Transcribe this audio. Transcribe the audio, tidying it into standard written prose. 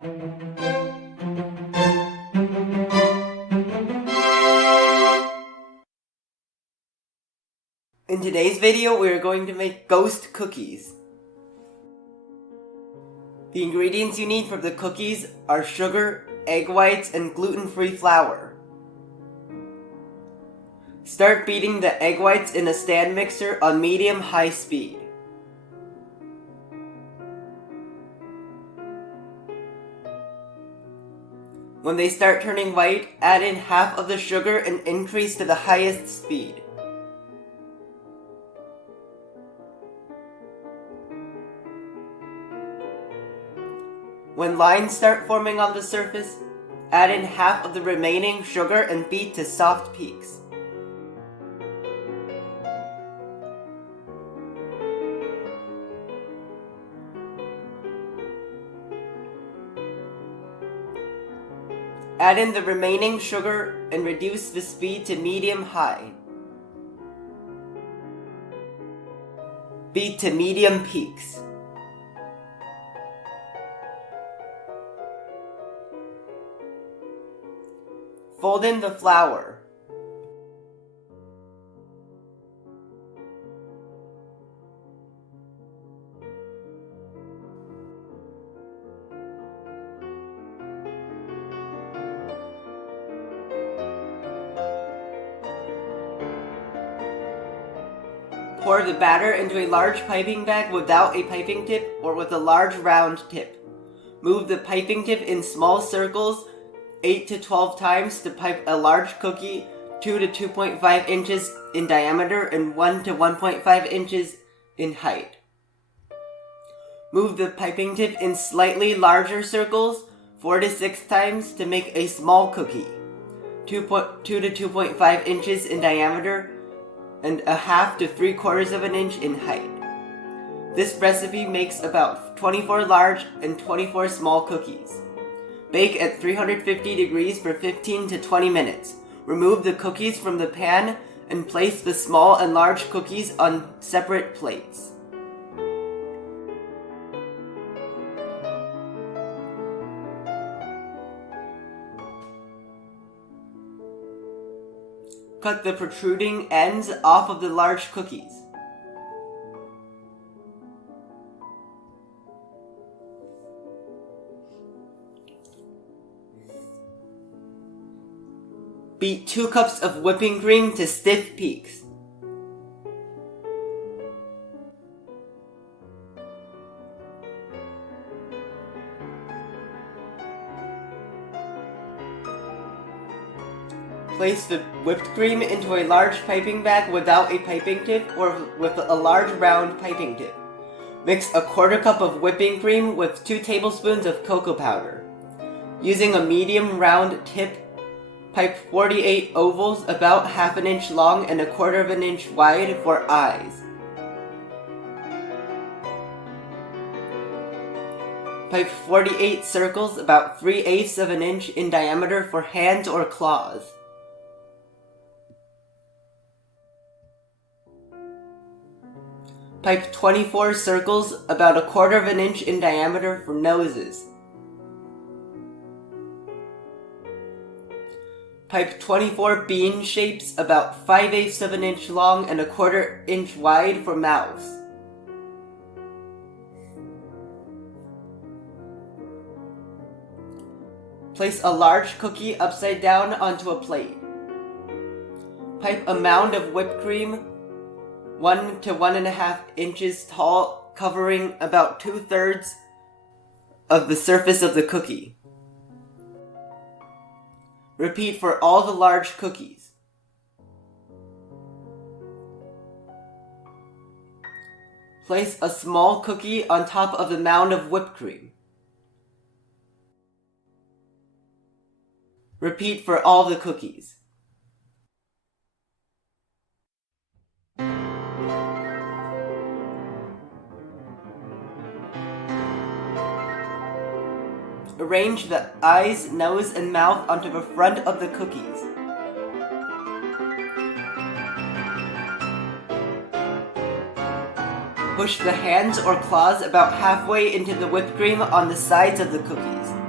In today's video, we are going to make ghost cookies. The ingredients you need for the cookies are sugar, egg whites, and gluten-free flour. Start beating the egg whites in a stand mixer on medium-high speed. When they start turning white, add in half of the sugar and increase to the highest speed. When lines start forming on the surface, add in half of the remaining sugar and beat to soft peaks. Add in the remaining sugar and reduce the speed to medium-high. Beat to medium peaks. Fold in the flour. Pour the batter into a large piping bag without a piping tip or with a large round tip. Move the piping tip in small circles 8 to 12 times to pipe a large cookie 2 to 2.5 inches in diameter and 1 to 1.5 inches in height. Move the piping tip in slightly larger circles 4 to 6 times to make a small cookie 2 to 2.5 inches in diameter and a half to 3/4 of an inch in height. This recipe makes about 24 large and 24 small cookies. Bake at 350 degrees for 15 to 20 minutes. Remove the cookies from the pan and place the small and large cookies on separate plates. Cut the protruding ends off of the large cookies. Beat 2 cups of whipping cream to stiff peaks. Place the whipped cream into a large piping bag without a piping tip or with a large round piping tip. Mix a 1/4 cup of whipping cream with 2 tablespoons of cocoa powder. Using a medium round tip, pipe 48 ovals about 1/2 inch long and 1/4 inch wide for eyes. Pipe 48 circles about 3/8 of an inch in diameter for hands or claws. Pipe 24 circles about 1/4 inch in diameter for noses. Pipe 24 bean shapes about 5/8 of an inch long and 1/4 inch wide for mouths. Place a large cookie upside down onto a plate. Pipe a mound of whipped cream 1 to 1.5 inches tall, covering about 2/3 of the surface of the cookie. Repeat for all the large cookies. Place a small cookie on top of the mound of whipped cream. Repeat for all the cookies. Arrange the eyes, nose, and mouth onto the front of the cookies. Push the hands or claws about halfway into the whipped cream on the sides of the cookies.